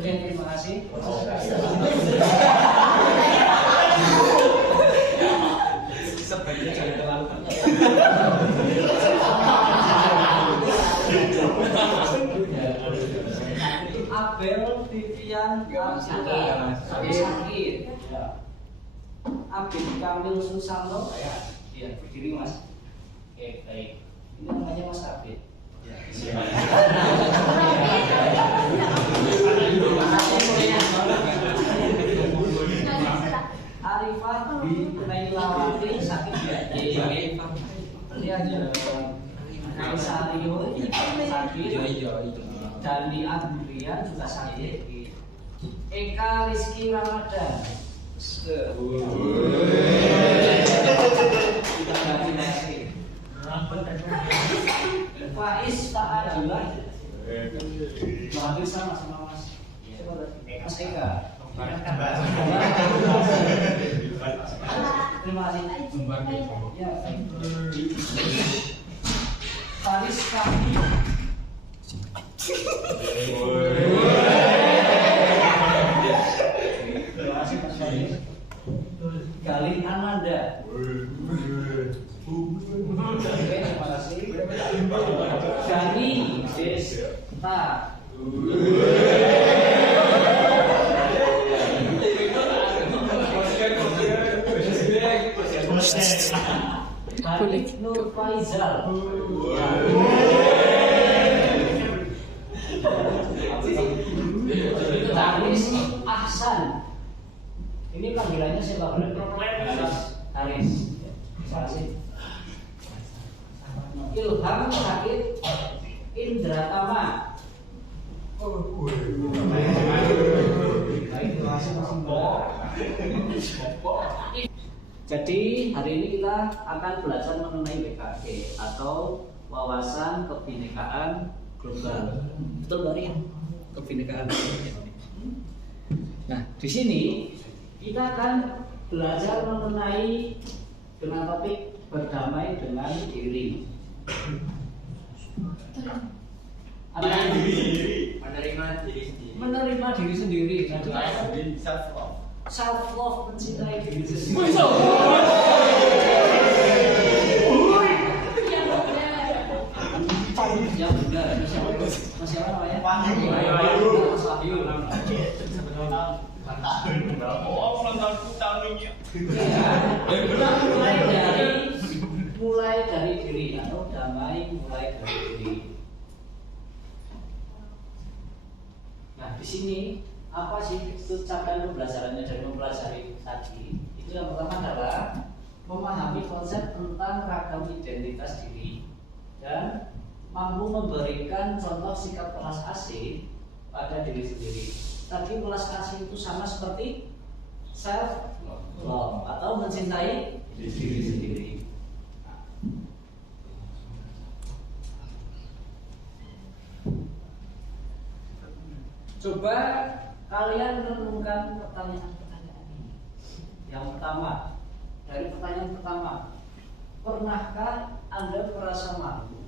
Terima kasih. Sebaiknya jangan terlalu. Abel Vivian sakit. Abel Kamil Susanto ya berdiri mas. Oke baik. Ini namanya Mas Abel. Arifah di Nailawati sakit ya. Ini aja. Sario sakit. Dani Adrian juga sakit. Eka Rizky Ramadan. Faiz Ta'adillah. Hampir sama Mas. Mas Eka. Terima kasih. Ya. Faris Kami. Terima kasih Mas Faris. Galih Ananda. Terima kasih. Dani Desta. Khalid Nur Faizal. Haris Ahsan. Ini panggilannya siapa? Haris. Terima kasih. Ilham Sakit Indra Tama. Jadi hari ini kita akan belajar mengenai WKG atau wawasan kebinekaan global. Betul Mbak Ria? Kebinekaan global. Nah, di sini kita akan belajar mengenai dengan topik berdamai dengan diri. Menerima diri sendiri. Self love, mencintai diri sendiri. Yang benar. Mas siapa namanya? Wahyu. Mulai dari diri atau damai mulai dari diri. Nah, di sini apa sih itu capaian pembelajarannya dari mempelajari tadi? Itu yang pertama adalah memahami konsep tentang ragam identitas diri dan mampu memberikan contoh sikap welas asih pada diri sendiri. Tadi welas asih itu sama seperti self love atau mencintai diri sendiri. Coba kalian renungkan pertanyaan-pertanyaan ini. Yang pertama, dari pertanyaan pertama, pernahkah Anda merasa malu,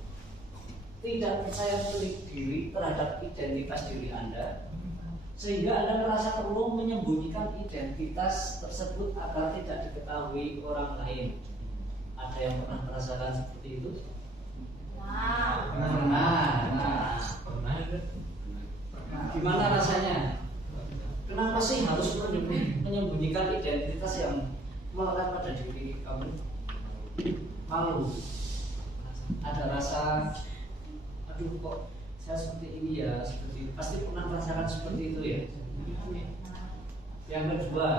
tidak percaya diri terhadap identitas diri Anda, sehingga Anda merasa perlu menyembunyikan identitas tersebut agar tidak diketahui orang lain? Ada yang pernah merasakan seperti itu? Pernah. Gimana rasanya? Kenapa sih harus menyembunyikan identitas yang melekat pada diri kamu? Malu. Ada rasa, aduh kok saya seperti ini ya, seperti itu. Pasti pernah merasakan seperti itu ya. Yang kedua,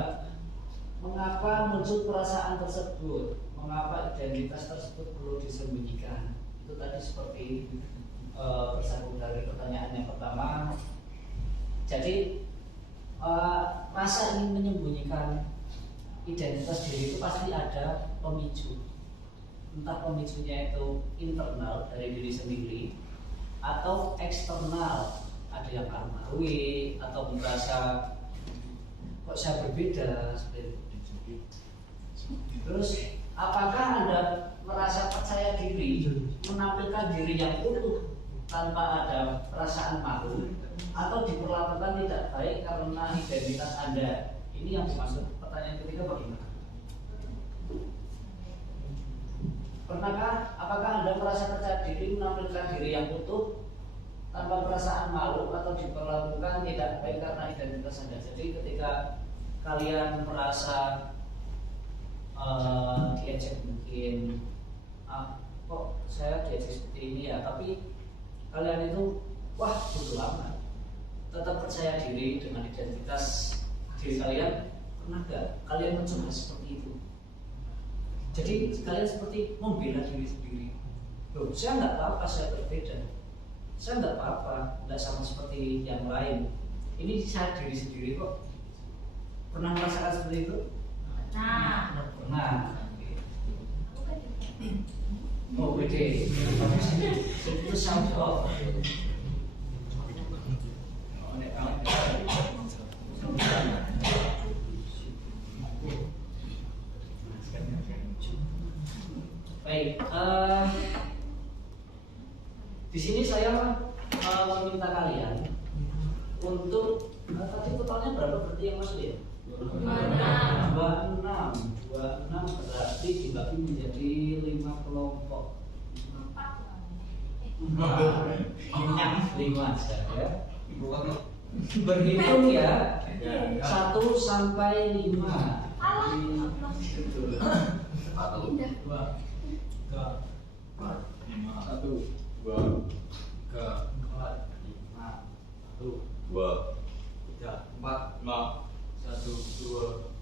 mengapa muncul perasaan tersebut? Mengapa identitas tersebut perlu disembunyikan? Itu tadi seperti bersambung dari pertanyaan yang pertama. Jadi rasa ingin menyembunyikan identitas diri itu pasti ada pemicu. Entah pemicunya itu internal dari diri sendiri atau eksternal. Ada yang malu atau merasa kok saya berbeda seperti itu. Terus apakah Anda merasa percaya diri menampilkan diri yang utuh tanpa ada perasaan malu atau diperlakukan tidak baik karena identitas Anda? Ini yang dimaksud pertanyaan ketiga bagaimana? Apakah Anda merasa percaya diri menampilkan diri yang utuh tanpa perasaan malu atau diperlakukan tidak baik karena identitas Anda? Jadi ketika kalian merasa diajak mungkin kok saya diajak seperti ini ya, tapi kalian itu wah bodo amat, tetap percaya diri dengan identitas diri kalian. Pernah gak kalian mencoba seperti itu? Jadi kalian seperti membela diri sendiri. Loh, saya nggak apa-apa, saya berbeda, saya nggak apa-apa, nggak sama seperti yang lain, ini saya diri sendiri kok. Pernah merasakan seperti itu? Pernah. Oh, gede. Itu sound off. Baik, di sini saya meminta kalian untuk tadi totalnya berapa berarti yang masuk ya? 26 berarti dibagi menjadi 5 kelompok. 5 saja. Berhitung ya 1 sampai 5. 1, 2,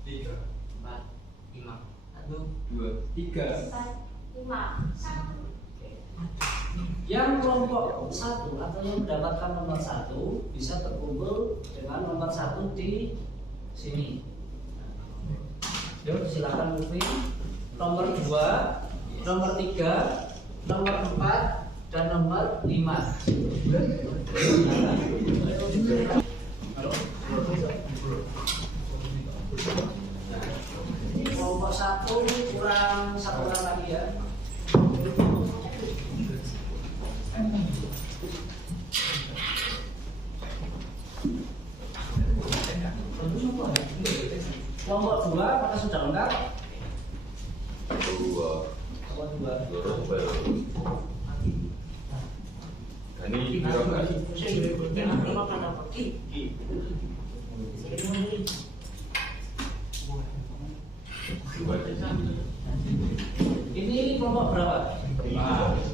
5. Yang kelompok 1 atau yang mendapatkan nomor 1 bisa berkumpul dengan nomor 1 di sini. Yuk silakan moving. Nomor 2, nomor 3, nomor 4 dan nomor 5. Kelompok 1 kurang 1 orang lagi ya. Kelompok 2 apakah sudah lengkap? Kelompok 2. Ini kelompok berapa? 5.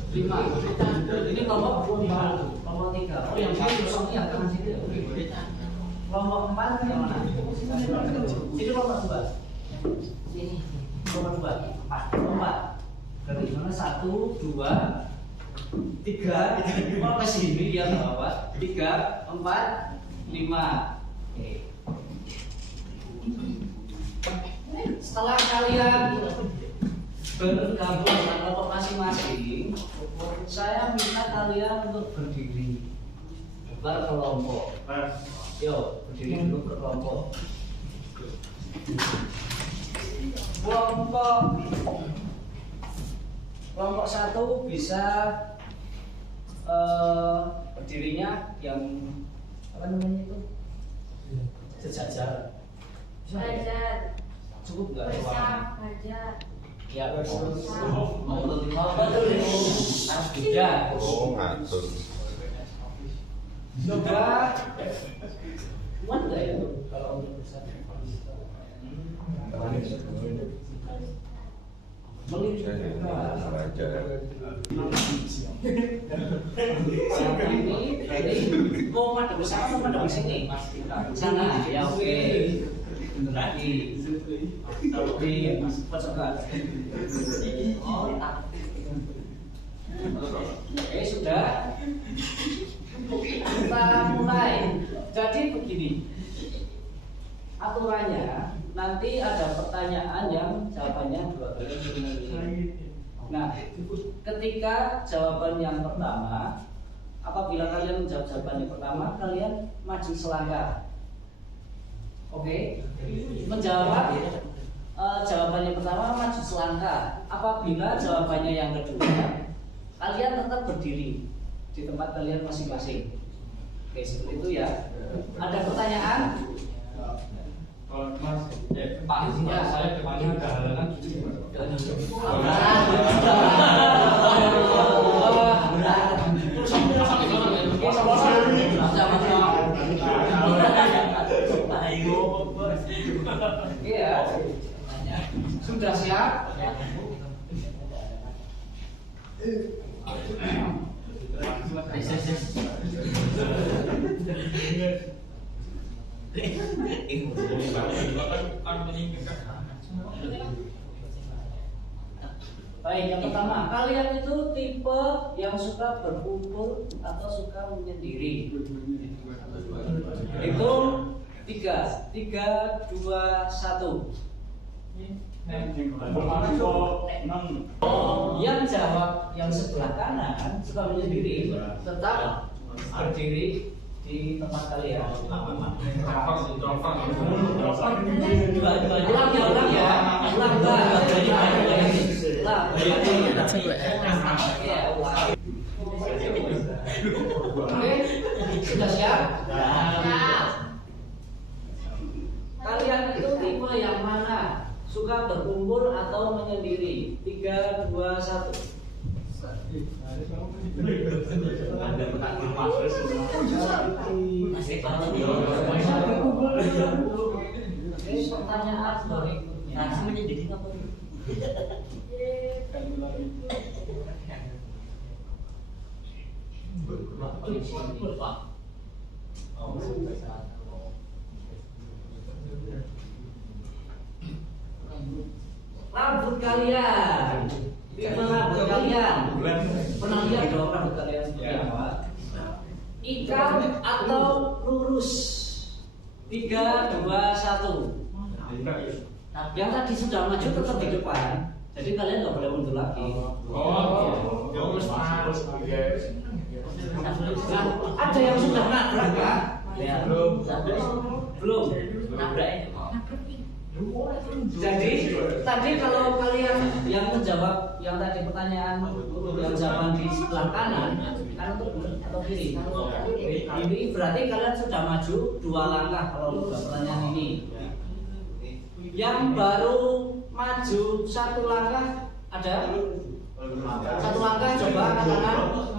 Ini kelompok 4, kelompok 3. Oh yang ini kosongnya yang kanan sini. Kelompok 4 yang mana? Ini kelompok 2. Ini kelompok 2. 4. Berarti gimana? 1, 2, 3. Oh ke sini dia nggak apa? 3, 4, 5. Oke. Setelah kalian bergabung dengan kelompok masing-masing, saya minta kalian untuk berdiri berkelompok. Yo, berdiri dulu berkelompok. Kelompok 1 bisa berdirinya yang apa namanya itu? Sejajar. Cukup nggak? Ya harus beda. Coba kuat nggak ya kalau untuk bersatu? Ini mau madep bersama atau madep di sini? Sana ya oke. Lagi kalau di pojokan. Oke sudah. Kita mulai. Jadi begini. Aturannya nanti ada pertanyaan yang jawabannya 2 kali. Nah, ketika jawaban yang pertama, apabila kalian menjawab jawaban yang pertama, kalian maju selangkah. Oke? Menjawab jawabannya pertama maju selangkah. Apabila jawabannya yang kedua, kalian tetap berdiri di tempat kalian masing-masing. Oke, seperti itu ya. Ada pertanyaan? Kalau Mas, Pak, saya depannya ada halangan. Iya. Sudah siap? Baik, yang pertama, kalian itu tipe yang suka berkumpul atau suka menyendiri? Itu 3, 2, 1. Yang jawab yang sebelah kanan suka menyendiri, tetap berdiri di tempat kalian. Ulang ya. Oke, sudah siap? Kalian itu tipe yang mana? Suka berkumpul atau menyendiri? 3, 2, 1. Pertanyaan berikutnya. Menyendiri apa? Rambut kalian, rambut kalian, pernah lihat dong rambut kalian seperti apa? Ikam atau lurus? 3, 2, 1. Yang tadi sudah maju tetap di depan, jadi kalian nggak boleh mundur lagi. Nah, ada yang sudah nabrak kan? Ya. Belum. Nabrak. Jadi tadi kalau kalian yang menjawab yang tadi pertanyaan yang jawaban di sebelah kanan atau kiri? Ini berarti kalian sudah maju 2 langkah kalau pertanyaan ini. Yang baru maju 1 langkah ada? 1 langkah coba kanan.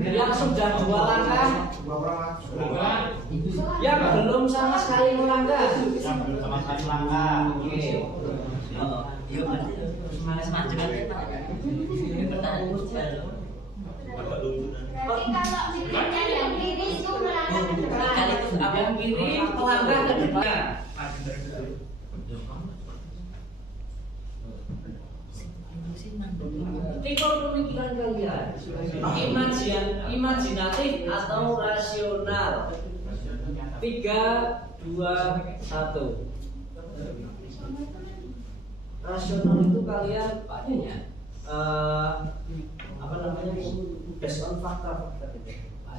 Yang sudah 2 langkah, yang belum sama sekali melangkah. Oke. Yuk, maju kan? Kalau misalnya yang kiri itu melangkah ke depan. Yang kiri melangkah ke depan. Tipe pemikiran kalian imajinatif atau rasional? 3, 2, 1. Rasional itu kalian apa namanya, based on fakta.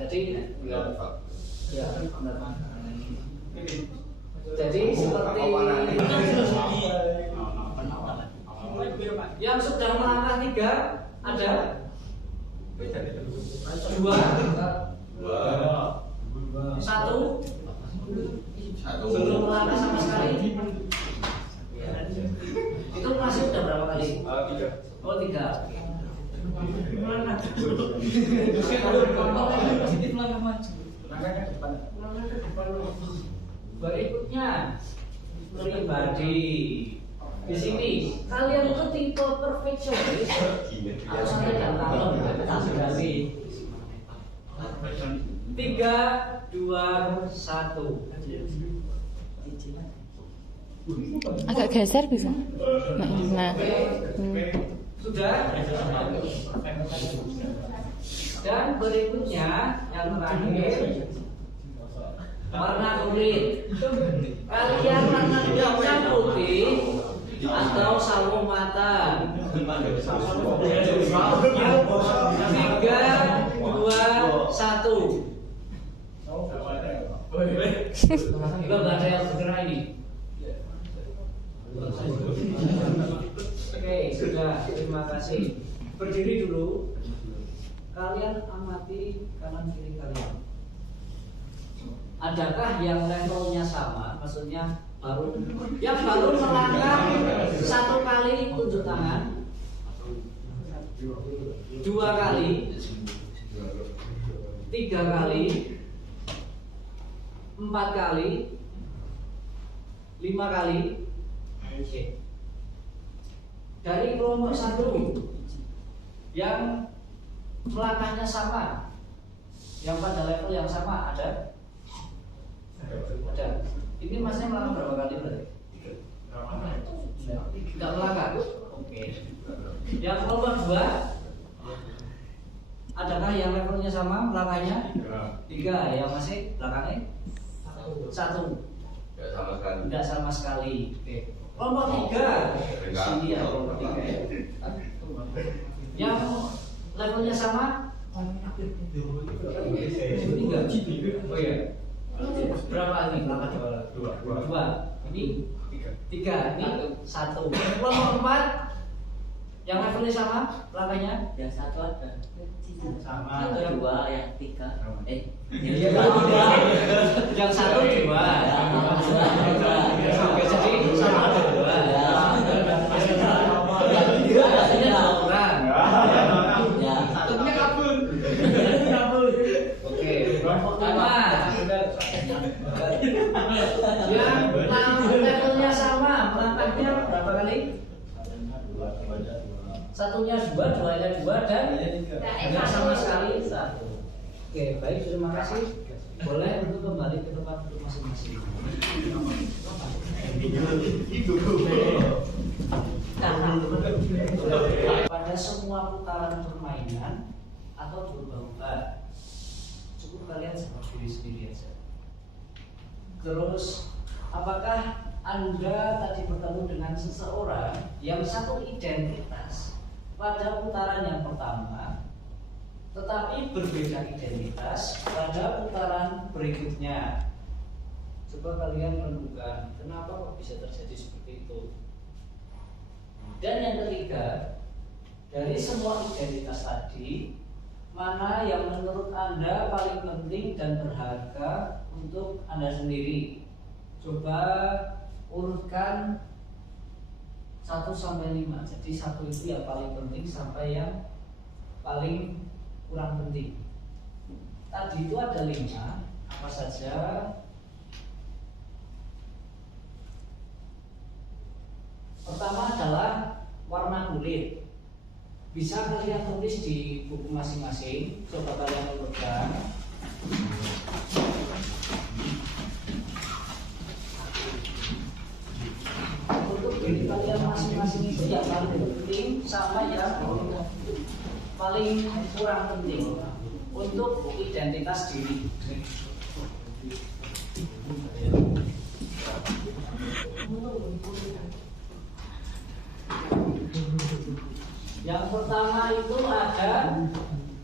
Jadi ya benar. Jadi seperti yang sudah melangkah 3 ada 2, 1. Belum melangkah sama sekali. Itu masih udah berapa kali? 3. Oh, 3. Berikutnya pribadi. Di sini kalian itu tipe perfeksionis atau santai dan kalem? 3, 2, 1. Agak geser bisa? Nah. Sudah. Dan berikutnya yang terakhir warna kulit. Kalian warna kulitnya putih atau sawo mata? 3, 2, 1. Enggak ada yang segera ini. Oke, sudah. Terima kasih. Berdiri dulu. Kalian amati kanan kiri kalian. Adakah yang levelnya sama? Maksudnya yang baru melangkah 1 kali tunjuk tangan, 2 kali, 3 kali, 4 kali, 5 kali. Oke. Dari kelompok 1 yang melangkahnya sama, yang pada level yang sama ada? Ada. Ini masnya melangkah berapa kali berarti? 3 melangkah. Oke. Yang kelompok 2, adakah yang levelnya sama melangkahnya? 3. Yang masih belakangnya? 1. Tidak sama sekali. Oke. Kelompok 3. Sini ya kelompok 3 ya. Yang levelnya sama? Ini enggak. Oh iya. Berapa ini? Dua. Ini 3. Ini 1. Kelompok 4 yang levelnya sama langkahnya? Yang 1 ada. Sama. Yang 2, yang 3. Yang 1 2. Oke, jadi 1 ada 2. Artinya kurang. Ya. Satunya kabur. Oke. Sama. Yang levelnya sama, melangkahnya berapa kali? Satunya 2, 2-nya 2 dan tidak sama sekali 1. Oke, baik, terima kasih. Boleh untuk kembali ke tempat duduk masing-masing. Pada semua putaran permainan atau berubah-ubah, cukup kalian sama diri sendiri aja. Terus, apakah Anda tadi bertemu dengan seseorang yang satu identitas pada putaran yang pertama, tetapi berbeda identitas pada putaran berikutnya? Coba kalian renungkan, kenapa kok bisa terjadi seperti itu? Dan yang ketiga, dari semua identitas tadi, mana yang menurut Anda paling penting dan berharga untuk Anda sendiri? Coba urutkan 1 sampai 5. Jadi 1 itu yang paling penting sampai yang paling kurang penting. Tadi itu ada 5. Apa saja? Pertama adalah warna kulit. Bisa kalian tulis di buku masing-masing. Coba kalian urutkan. Untuk diri kalian masing-masing itu yang paling penting sama yang paling kurang penting untuk identitas diri. Yang pertama itu ada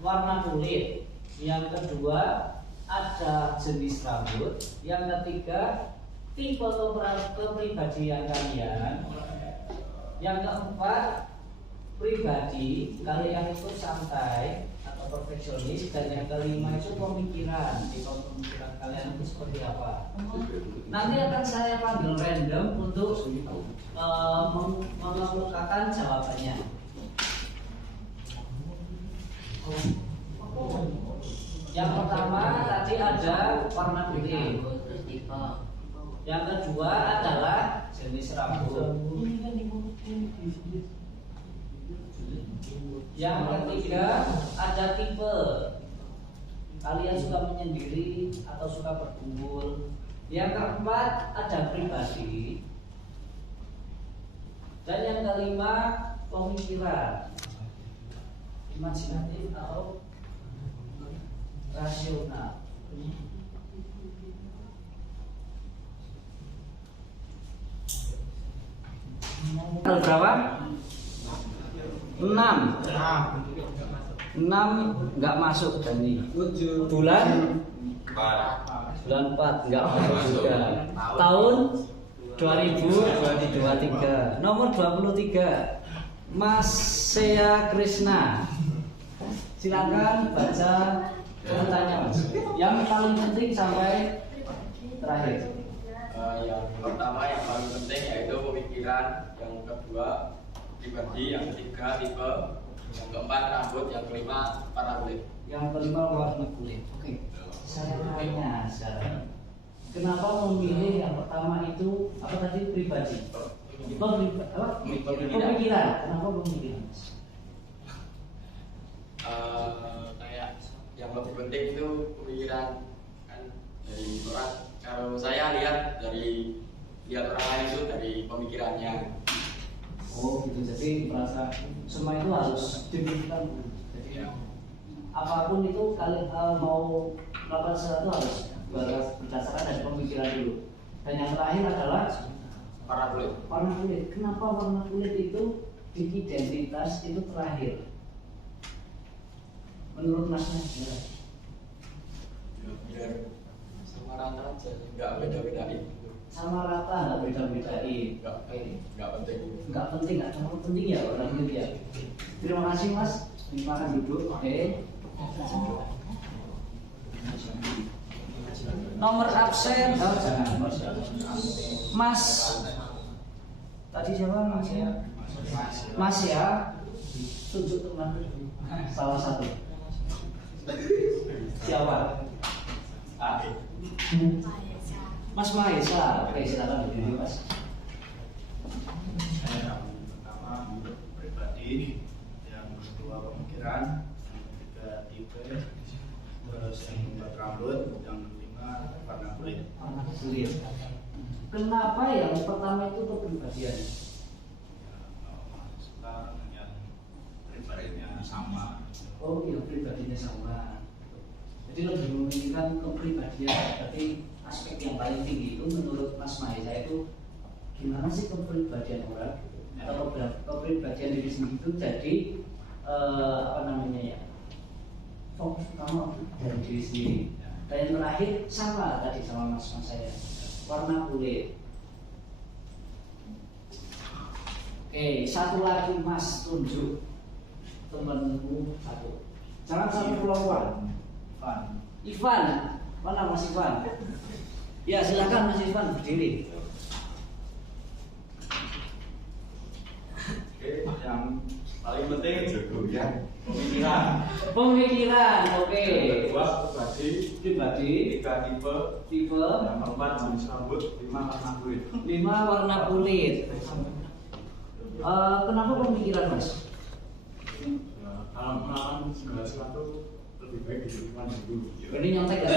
warna kulit, yang kedua ada jenis rambut, yang ketiga tipe kepribadian kalian, yang keempat pribadi kalian itu santai atau perfeksionis, dan yang kelima itu pemikiran. Di pemikiran kalian itu seperti apa? Nanti akan saya panggil random untuk mengemukakan jawabannya. Yang pertama tadi ada warna kulit. Yang kedua adalah jenis rambut. Yang ketiga ada tipe. Kalian suka menyendiri atau suka berkumpul. Yang keempat ada pribadi. Dan yang kelima pemikiran. Imajinatif atau rasional. Berapa? 6 nggak masuk Dani. Bulan 4 nggak masuk juga. Tahun 2023. Nomor 23 Mas Sea Krishna. Silakan baca pertanyaan Mas. Yang paling penting sampai terakhir. Yang pertama yang paling penting yaitu pemikiran, yang kedua pribadi, yang ketiga tipe, yang keempat rambut, yang kelima warna kulit. Yang kelima warna kulit. Oke. Saya tanya sekarang. Kenapa memilih yang pertama itu apa tadi pribadi? Pemikiran. Kenapa pemikiran? Kayak yang lebih penting itu pemikiran kan dari orang. Kalau saya lihat orang lain itu dari pemikirannya. Oh gitu. Jadi merasa semua itu harus dipikirkan. Jadi apapun itu kalian mau melakukan sesuatu harus berdasarkan dari pemikiran dulu. Dan yang terakhir adalah Warna kulit. Warna kulit. Kenapa warna kulit itu di identitas itu terakhir? Menurut Masnya? Biar sama rata aja, nggak beda-bedain. Sama rata, nggak beda-bedain. Nggak penting. Nggak penting, nggak terlalu penting ya warna kulit ya. Terima kasih Mas. Silakan duduk. Oke. Nomor absen. Oh, jangan. Mas. Tadi siapa Mas ya? Mas ya. Tunjuk teman. Salah satu. Siapa? Mas Mahesa. Oke, silakan berdiri Mas. Yang pertama pribadi, yang kedua pemikiran, yang ketiga tipe, terus yang keempat rambut, yang kelima warna kulit. Warna kulit. Kenapa yang pertama itu kepribadian? Suka yang pribadinya sama. Oh iya, pribadinya sama. Jadi lebih memikirkan kepribadian. Berarti aspek yang paling tinggi itu menurut Mas Mahesa itu gimana sih kepribadian orang atau kepribadian diri sendiri itu jadi fokus utama dari diri sendiri. Dan yang terakhir sama tadi sama Mas saya, warna kulit. Oke, satu lagi Mas, tunjuk temanmu satu. Jangan satu kelompok. Ivan, mana Mas Ivan? Ya silakan Mas Ivan berdiri. Yang paling penting Pemikiran. Pemikiran, oke. kedua Pribadi, tiga tipe, tipe, yang keempat jenis rambut, lima warna kulit. 5 warna kulit. Kenapa pemikiran Mas? Dalam melakukan segala sesuatu lebih baik dipikirkan dulu. Ini nyontek gak?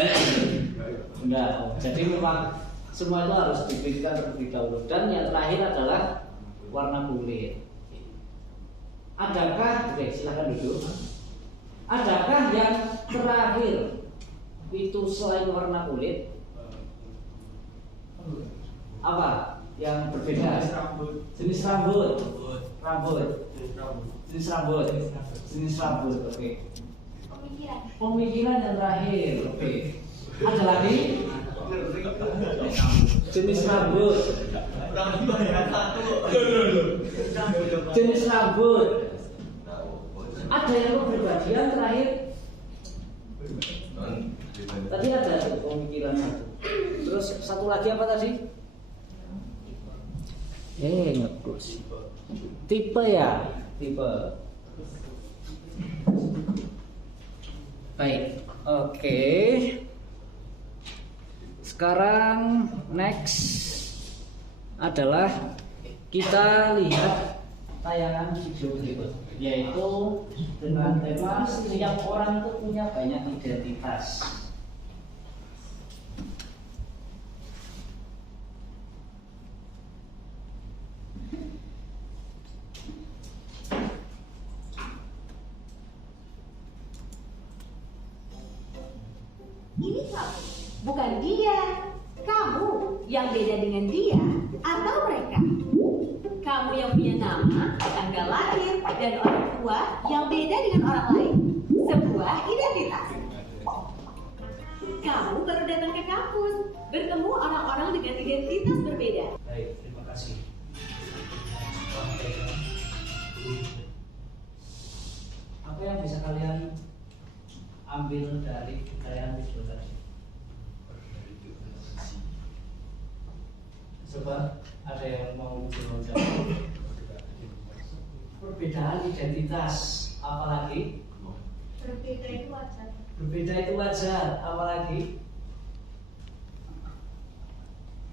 Enggak. Jadi memang semua itu harus dipikirkan terlebih dahulu. Dan yang terakhir adalah warna kulit. Adakah, oke silakan duduk. Adakah yang terakhir itu selain warna kulit? Apa yang berbeda? Jenis rambut. Jenis rambut. Oke. Pemikiran yang terakhir. Oke. Ada lagi? Jenis rambut. Jenis rambut. Ada yang kepribadian terakhir. Tadi ada pemikiran satu. Terus satu lagi apa tadi? Ngekus. Tipe ya, tipe. Baik, oke. Sekarang next adalah kita lihat tayangan video berikut, yaitu dengan tema setiap orang itu punya banyak identitas. Ini kamu, bukan dia. Kamu yang beda dengan dia atau mereka. Kamu yang punya nama, tanggal lahir, dan orang tua yang beda dengan orang lain. Sebuah identitas. Kamu baru datang ke kampus, bertemu orang-orang dengan identitas berbeda. Baik, terima kasih. Apa yang bisa kalian ambil dari kekayaan video tadi? Coba ada yang mau jawab? Perbedaan identitas, apalagi? Berbeda itu wajar. Berbeda itu wajar, apalagi?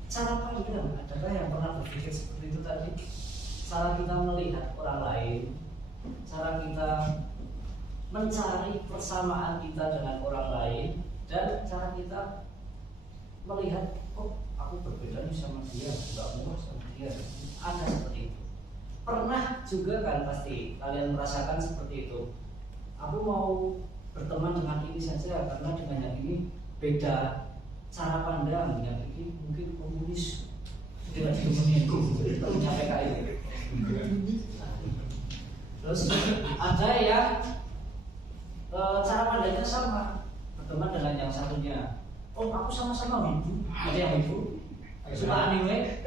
Cara pandang, adakah yang pernah berpikir seperti itu tadi? Cara kita melihat orang lain, cara kita mencari persamaan kita dengan orang lain, dan cara kita melihat, oh aku berbeda nih sama dia, nggak muat sama dia. Ada seperti itu. Pernah juga kan pasti kalian merasakan seperti itu. Aku mau berteman dengan ini saja karena dengan yang ini beda cara pandang, yang ini mungkin komunis tidak ditemenin terus sampai kayak terus ada yang cara pandangnya sama, berteman dengan yang satunya, oh aku sama-sama wibu, ada yang wibu suka anime,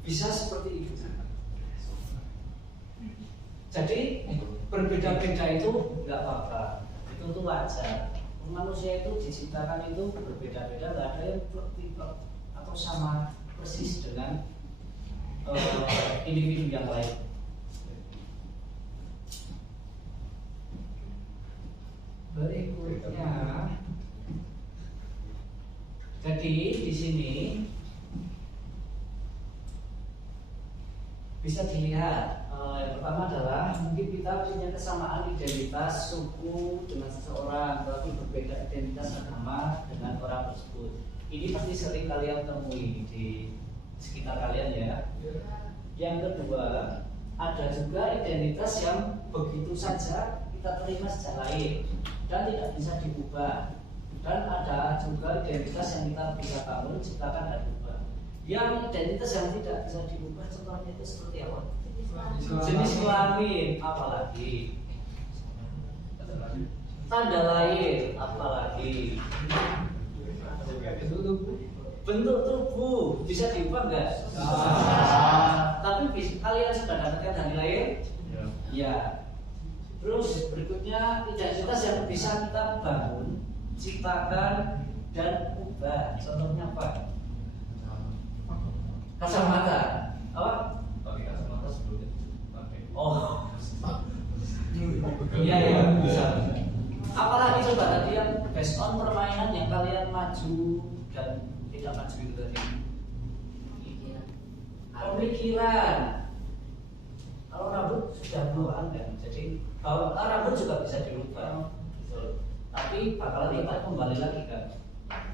bisa seperti itu. Jadi berbeda-beda itu nggak apa-apa, itu tuh wajar. Manusia itu diciptakan itu berbeda-beda, nggak ada yang tipe atau sama persis dengan individu yang lain. Berikutnya, jadi di sini bisa dilihat yang pertama adalah mungkin kita punya kesamaan identitas suku dengan seseorang, tapi berbeda identitas agama dengan orang tersebut. Ini pasti sering kalian temui di sekitar kalian ya. Yang kedua, ada juga identitas yang begitu saja kita terima sejak lahir dan tidak bisa diubah. Dan ada juga identitas yang kita bisa bangun ciptakan dan ubah. Yang identitas yang tidak bisa diubah contohnya itu seperti apa? Jenis kelamin, apalagi tanda lahir, apalagi bentuk tubuh bisa diubah nggak? Tapi kalian sudah dapatkan dari lahir? Ya. Terus berikutnya identitas yang bisa kita bangun, ciptakan dan ubah. Contohnya apa? Kacamata. Apa? Oh, iya ya bisa. Apalagi coba tadi yang based on permainan yang kalian maju dan tidak maju itu tadi. Pemikiran. Kalau rambut sudah bawaan kan, jadi rambut juga bisa dirubah. Gitu. Tapi bakalan kita kembali lagi kan.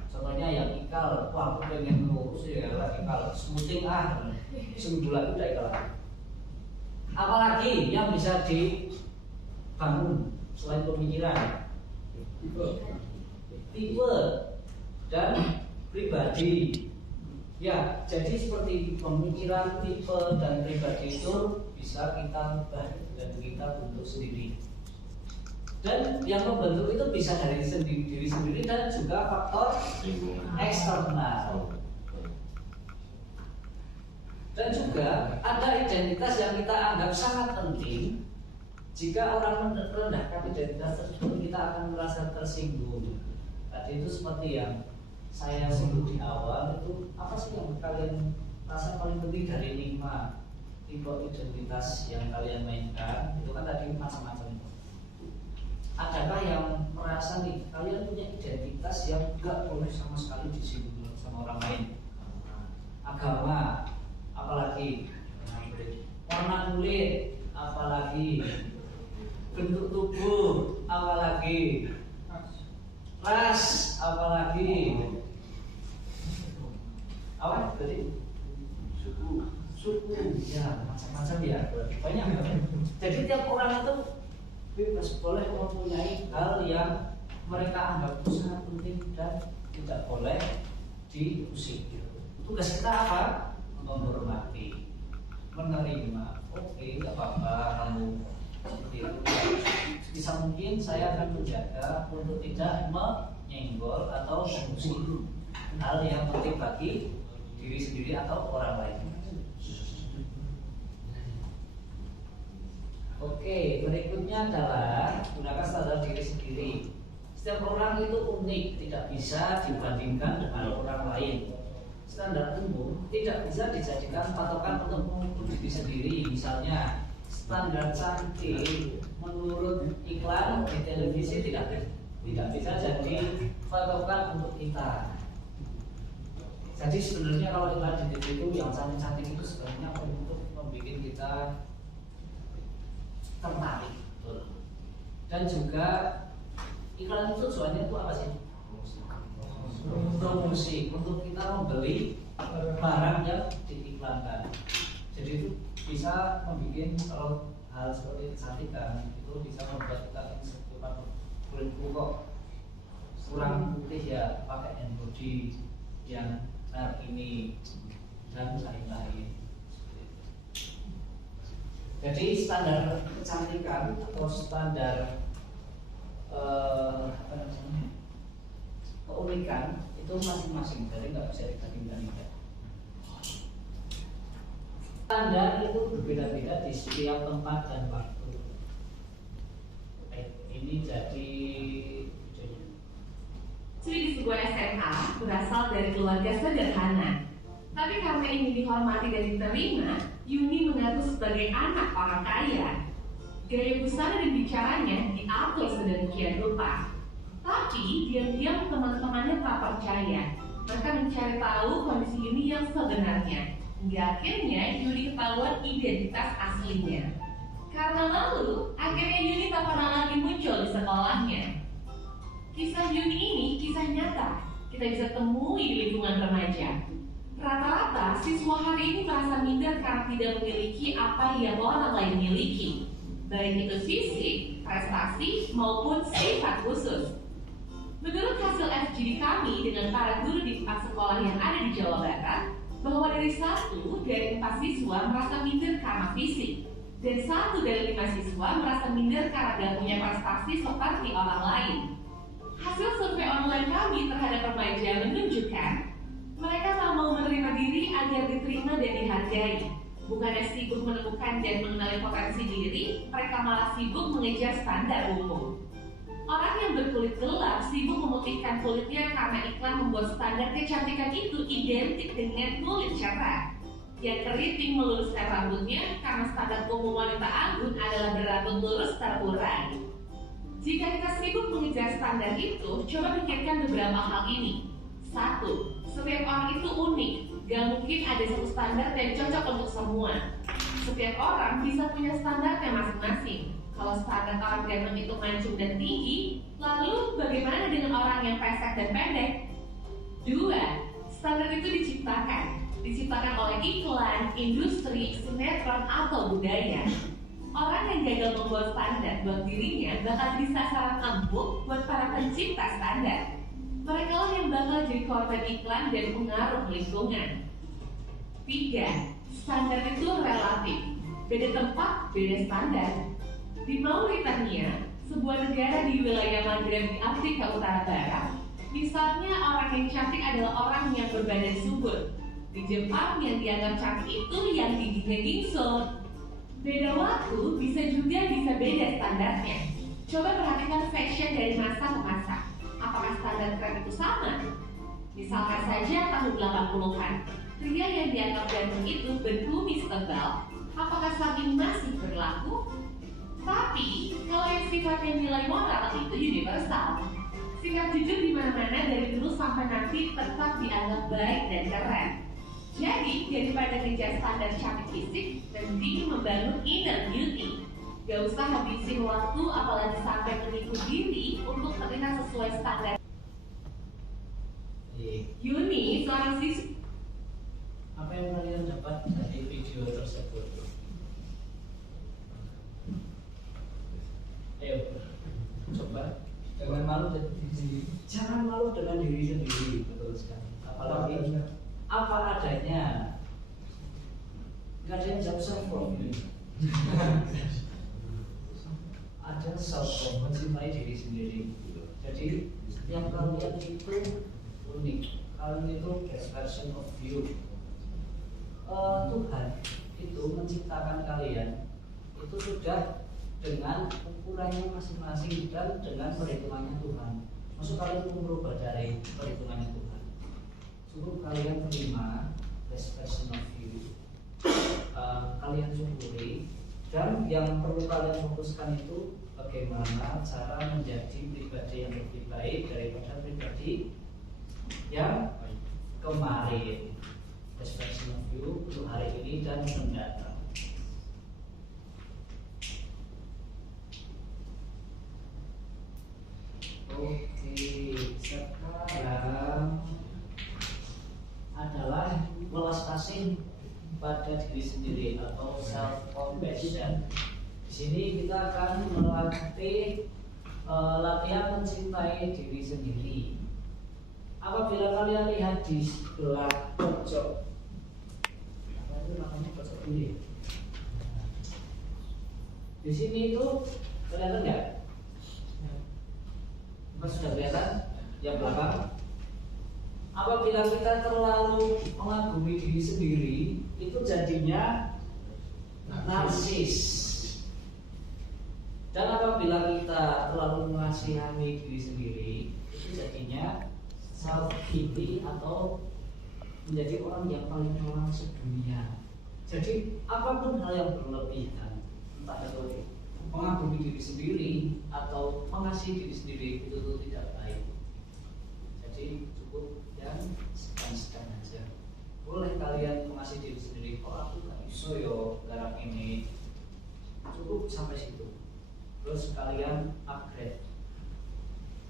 Contohnya yang ikal, wah aku pengen lurus ya ikal, smoothing seminggu lagi udah ikal. Apalagi yang bisa dibangun selain pemikiran? Tipe dan pribadi. Ya, jadi seperti pemikiran, tipe dan pribadi itu bisa kita ubah dan kita bentuk sendiri. Dan yang membentuk itu bisa dari diri sendiri dan juga faktor eksternal. Dan juga ada identitas yang kita anggap sangat penting. Jika orang merendahkan identitas tersebut, kita akan merasa tersinggung. Tadi itu seperti yang saya singgung di awal, itu apa sih yang kalian rasa paling penting dari 5 tipe identitas yang kalian mainkan? Itu kan tadi macam-macam. Adakah yang merasa nih kalian punya identitas yang gak boleh sama sekali disinggung sama orang lain? Agama, apalagi warna kulit, apalagi bentuk tubuh, apalagi ras, apalagi apa tadi? Suku, ya macam-macam ya, banyak. Jadi tiap orang itu bebas boleh mempunyai hal yang mereka anggap sangat penting dan tidak boleh diusik. Tugas kita apa? Menghormati, menerima. Oke, nggak apa-apa kamu seperti itu. Bisa mungkin saya akan menjaga untuk tidak menyenggol atau mengusik hal yang penting bagi diri sendiri atau orang lain. Oke, berikutnya adalah gunakan standar diri sendiri. Setiap orang itu unik, tidak bisa dibandingkan dengan orang lain. Standar umum tidak bisa dijadikan patokan untuk mengukur diri sendiri. Misalnya, standar cantik menurut iklan di televisi tidak bisa jadi patokan untuk kita. Jadi sebenarnya kalau iklan di TV itu yang cantik-cantik itu sebenarnya untuk membuat kita tertarik. Dan juga iklan itu tujuannya itu apa sih? Promosi, untuk kita membeli barang yang diiklankan. Jadi itu bisa membuat kalau hal seperti kecantikan itu bisa membuat kita seperti kulitku kok kurang putih ya, pakai hand body yang ini dan lain-lain. Jadi standar kecantikan atau standar keunikan itu masing-masing, jadi nggak bisa dibanding-bandingkan. Standar itu berbeda-beda di setiap tempat dan waktu. Ini jadi Sri di sebuah SMA berasal dari keluarga sederhana. Tapi karena ingin dihormati dan diterima, Yuni mengaku sebagai anak orang kaya. Gaya busana dan bicaranya diatur sedemikian rupa. Tapi diam-diam teman-temannya tak percaya. Mereka mencari tahu kondisi Yuni yang sebenarnya. Hingga akhirnya Yuni ketahuan identitas aslinya. Karena malu, akhirnya Yuni tak pernah lagi muncul di sekolahnya. Kisah Yuni ini kisah nyata. Kita bisa temui di lingkungan remaja. Rata-rata siswa hari ini merasa minder karena tidak memiliki apa yang orang lain miliki, baik itu fisik, prestasi, maupun sifat khusus. Menurut hasil FGD kami dengan para guru di 4 sekolah yang ada di Jawa Barat, bahwa dari 1 dari 4 siswa merasa minder karena fisik, dan 1 dari 5 siswa merasa minder karena tidak punya prestasi seperti orang lain. Hasil survei online kami terhadap remaja menunjukkan mereka tak mau menerima diri agar diterima dan dihargai. Bukannya sibuk menemukan dan mengenali potensi diri, mereka malah sibuk mengejar standar umum. Orang yang berkulit gelap sibuk memutihkan kulitnya karena iklan membuat standar kecantikan itu identik dengan kulit cerah. Yang keriting meluruskan rambutnya karena standar umum wanita anggun adalah berambut lurus terurai. Jika kita sibuk mengejar standar itu, coba pikirkan beberapa hal ini. 1. Setiap orang itu unik, gak mungkin ada satu standar yang cocok untuk semua. Setiap orang bisa punya standarnya masing-masing. Kalau standar orang ganteng itu mancung dan tinggi, lalu bagaimana dengan orang yang pesek dan pendek? 2. Standar itu diciptakan oleh iklan, industri, sinetron, atau budaya. Orang yang gagal membuat standar buat dirinya bakal jadi sasaran empuk buat para pencipta standar. Mereka lah yang bakal jadi korban iklan dan pengaruh lingkungan. 3. Standar itu relatif. Beda tempat, beda standar. Di Mauritania, sebuah negara di wilayah Maghreb di Afrika Utara Barat, misalnya orang yang cantik adalah orang yang berbadan subur. Di Jepang yang dianggap cantik itu yang giginya gingsut. Beda waktu bisa beda standarnya. Coba perhatikan fashion dari masa ke masa. Apakah standar tren itu sama? Misalkan saja tahun 80-an, pria yang dianggap ganteng itu berkumis tebal. Apakah saat ini masih berlaku? Tapi, kalau yang sifatnya nilai moral itu universal. Sikap jujur di mana-mana dari dulu sampai nanti tetap dianggap baik dan keren. Jadi, daripada ngejar standar cantik fisik, mending membangun inner beauty. Gak usah habisin waktu apalagi sampai menipu diri untuk terlihat sesuai standar. Yuni, seorang siswa. Apa yang kalian dapat dari video tersebut? Ayo, coba. Jangan malu dengan diri sendiri, betul sekali. Apalagi apa adanya. Gak ada yang jauh self-love. Ada self-love, mencintai diri sendiri. Jadi yang kalian itu unik. Kalian itu best version of you. Tuhan itu menciptakan kalian itu sudah dengan ukurannya masing-masing dan dengan perhitungannya Tuhan. Maksud kalian itu merubah dari perhitungannya Tuhan. Cukup kalian terima best version of you, kalian syukuri, dan yang perlu kalian fokuskan itu bagaimana cara menjadi pribadi yang lebih baik daripada pribadi yang kemarin. Best version of you untuk hari ini dan mendatang. Oke, sekarang adalah welas kasih pada diri sendiri atau self compassion. Di sini kita akan melatih latihan mencintai diri sendiri. Apabila kalian lihat di sebelah pojok, apa itu namanya pojok ini? Di sini itu kelihatan nggak? Apa sudah kelihatan? Yang belakang. Apabila kita terlalu mengagumi diri sendiri, itu jadinya narsis. Dan apabila kita terlalu mengasihani diri sendiri, itu jadinya self pity atau menjadi orang yang paling malang sedunia. Jadi apapun hal yang berlebihan, entah itu mengagumi diri sendiri atau mengasihi diri sendiri, itu tidak baik. Jadi cukup yang sedang-sedang aja. Boleh kalian mengasihi diri sendiri. Kok aku gak bisa yo garap ini, cukup sampai situ. Terus kalian upgrade.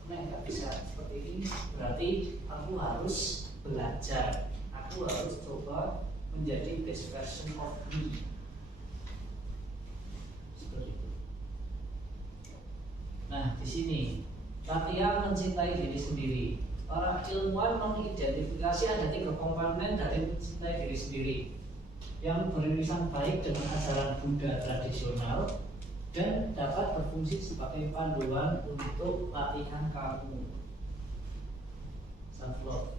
Nah, nggak bisa seperti ini, berarti aku harus belajar. Aku harus coba menjadi best version of me. Seperti itu. Nah, di sini latihan mencintai diri sendiri. Para ilmuwan mengidentifikasi ada 3 komponen dari mencintai diri sendiri yang beririsan baik dengan ajaran Buddha tradisional dan dapat berfungsi sebagai panduan untuk latihan kamu. Self love.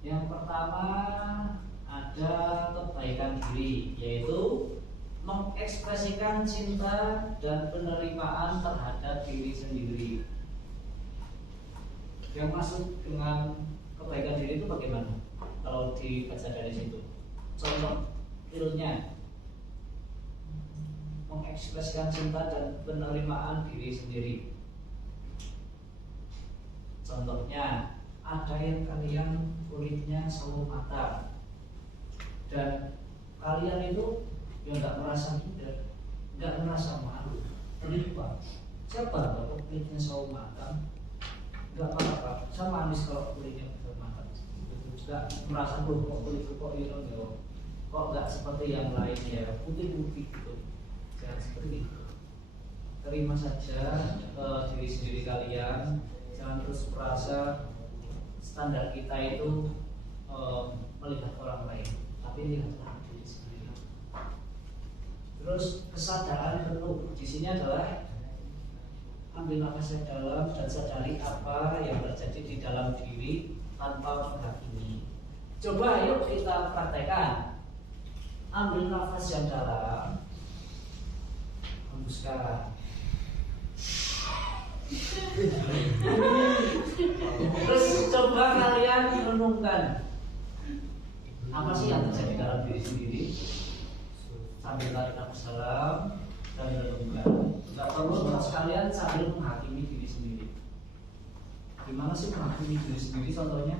Yang pertama ada kebaikan diri, yaitu mengekspresikan cinta dan penerimaan terhadap diri sendiri. Yang masuk dengan kebaikan diri itu bagaimana? Kalau dibaca dari situ, contoh realnya mengekspresikan cinta dan penerimaan diri sendiri. Contohnya, ada yang kalian kulitnya sawo matang dan kalian itu ya nggak merasa minder, nggak merasa malu. Kenapa? Siapa kalau kulitnya sawo matang? Nggak apa-apa, sama manis kalau kulitnya sawo matang. Nggak merasa kok kulitku kok ini kok nggak seperti yang lain ya, putih-putih gitu. Jangan seperti itu. Terima saja diri sendiri kalian. Jangan terus merasa standar kita itu melihat orang lain, tapi lihatlah diri sendiri. Terus kesadaran penuh di sini adalah ambil nafas yang dalam dan sadari apa yang terjadi di dalam diri tanpa menghakimi. Coba yuk kita praktekkan. Ambil nafas yang dalam, hembuskan. Terus coba kalian renungkan apa sih yang terjadi dalam diri sendiri sambil tarik nafas dalam dan renungkan. Tidak perlu terus kalian sambil menghakimi diri sendiri. Gimana sih menghakimi diri sendiri? Contohnya,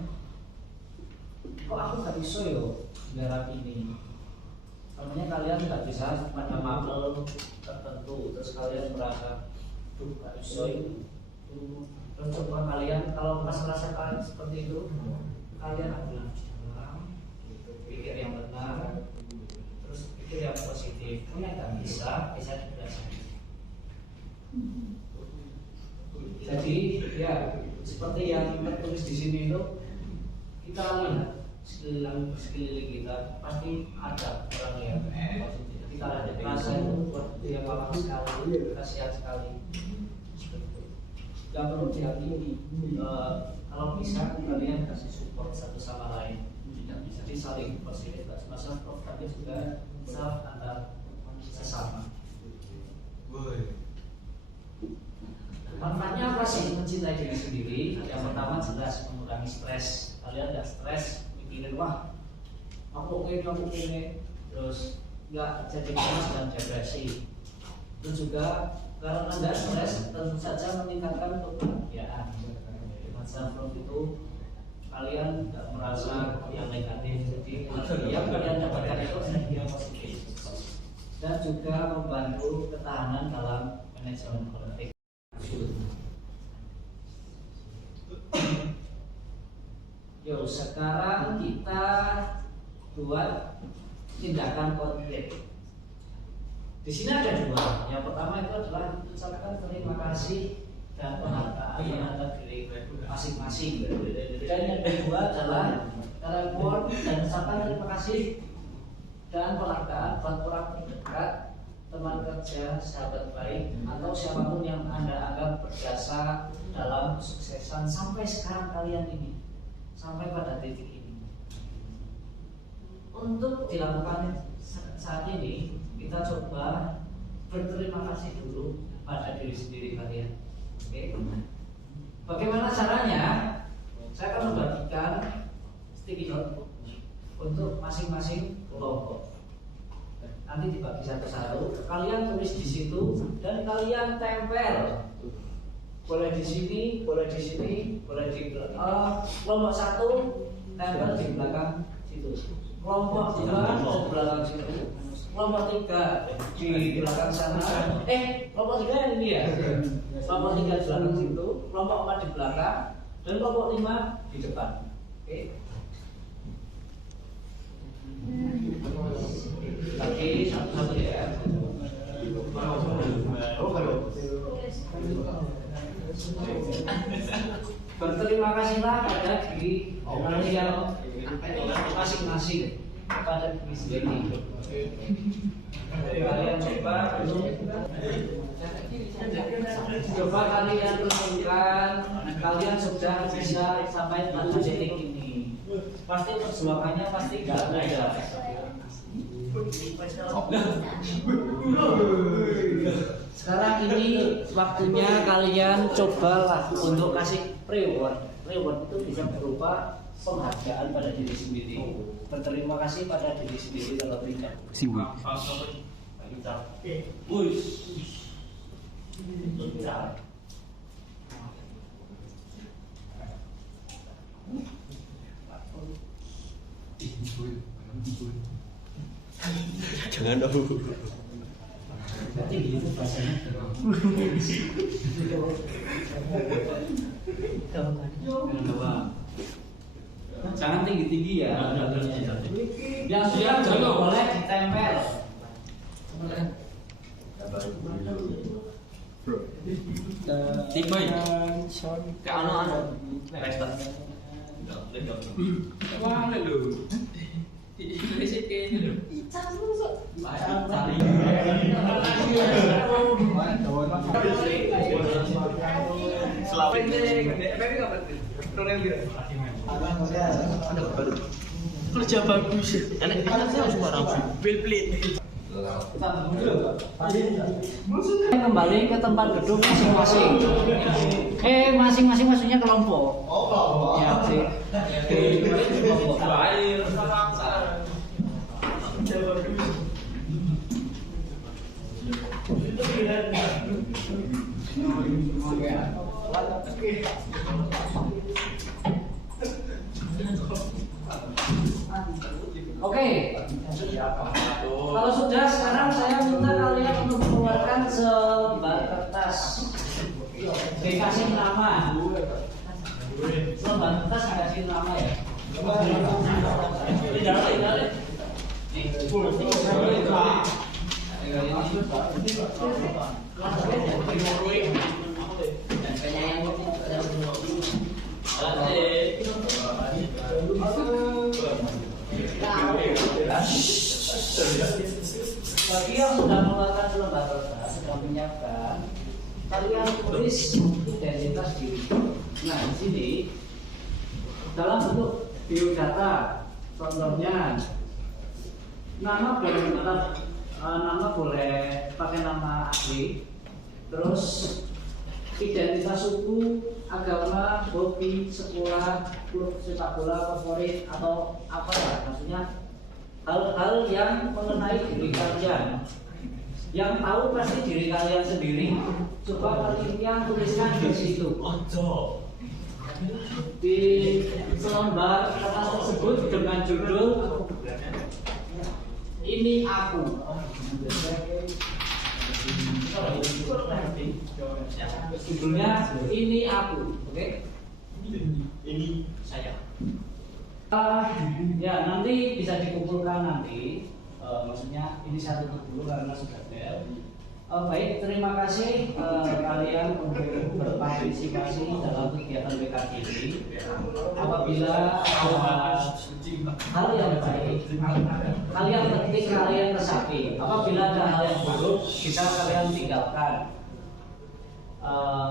kok aku gak bisa yo garap ini. Contohnya kalian gak bisa pada mapel tertentu, terus kalian merasa tuh gak bisa itu. Terus coba kalian kalau merasa kalian seperti itu, kalian ambil nafas dalam, pikir yang benar, terus pikir yang positif. Punya gak bisa dipelajari. Jadi ya seperti yang tertulis di sini itu, kita lihat sekeliling kita pasti ada orang yang positif. Kita ada rasa itu dia malang sekali, kasihan sekali. Gak perlu dihakimi. Kalau bisa kalian kasih support satu sama lain. Jadi saling fasilitas, self love tapi juga self antar sesama. Manfaatnya apa sih mencintai diri sendiri? Yang pertama jelas mengurangi stres. Kalian nggak stres mikirin wah aku ini, terus nggak jadi cemas dan depresi. Terus juga karena nggak stres tentu saja meningkatkan kebahagiaan. Dengan self love itu kalian nggak merasa yang negatif, jadi yang kalian dapatkan itu energi yang positif dan juga membantu ketahanan dalam manajemen konflik. Yo, sekarang kita buat tindakan konflik. Di sini ada dua. Yang pertama itu adalah ucapkan terima kasih dan penghargaan terhadap diri masing-masing. Dan yang kedua adalah telepon dan ucapkan terima kasih dan penghargaan buat orang terdekat, teman kerja, sahabat baik, atau siapapun yang Anda anggap berjasa dalam kesuksesan sampai sekarang kalian ini, sampai pada titik ini. Untuk dilakukan saat ini, kita coba berterima kasih dulu pada diri sendiri kalian. Oke. Bagaimana caranya? Saya akan membagikan sticky note untuk masing-masing kelompok. Nanti dibagi satu-satu. Kalian tulis di situ dan kalian tempel. Boleh di sini, boleh di sini, boleh di kelompok satu tempel di belakang situ. Kelompok dua di belakang situ. Kelompok tiga di belakang sana. Kelompok tiga yang ini ya. Kelompok tiga di belakang situ. Kelompok empat di belakang dan kelompok lima di depan. Oke. Lagi satu-satu ya. Berterima kasihlah pada diri kalian masing-masing, kepada diri sendiri. Kalian coba kalian renungkan, kalian sudah bisa sampai pada titik ini. Pasti perjuangannya pasti nggak mudah. Sekarang ini waktunya kalian cobalah untuk kasih reward. Reward itu bisa berupa penghargaan pada diri sendiri, berterima kasih pada diri sendiri kalau tidak. Jangan dong. Tinggi itu bahasanya. Jangan tinggi-tinggi ya. Yang sudah juga boleh ditempel. Tipe ke anak-anak. Wah, lu. Kerja bagus. Anak-anak saya harus barang pelit. Kembali ke tempat gedung masing-masing. Masing-masing maksudnya kelompok. Ya, sih. Oke. Kalau sudah, sekarang saya minta kalian untuk mengeluarkan selembar kertas. Dikasih nama. Selembar kertas dikasih nama ya. Bagi yang sudah mengeluarkan selembar kertas, sudah menyiapkan, kalian tulis identitas diri. Nah, di sini dalam bentuk biodata Contohnya, nama boleh pakai nama asli, terus identitas suku, agama, hobi, sekolah, klub sepak bola favorit atau apa ya, maksudnya hal-hal yang mengenai diri kalian. Yang tahu pasti diri kalian sendiri. Coba kalian tuliskan di situ. Di selembar kertas tersebut dengan judul "Ini Aku". Judulnya "Ini Aku", oke? Ini saya. Ya nanti bisa dikumpulkan nanti. Maksudnya ini saya tutup dulu karena sudah bel. Baik, terima kasih kalian untuk berpartisipasi dalam kegiatan BKT ini. Apabila hal yang baik, kalian ketik, kalian resapi. Apabila ada hal yang buruk, kita kalian tinggalkan.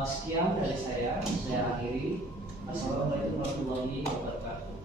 Sekian dari saya akhiri. Assalamualaikum warahmatullahi wabarakatuh.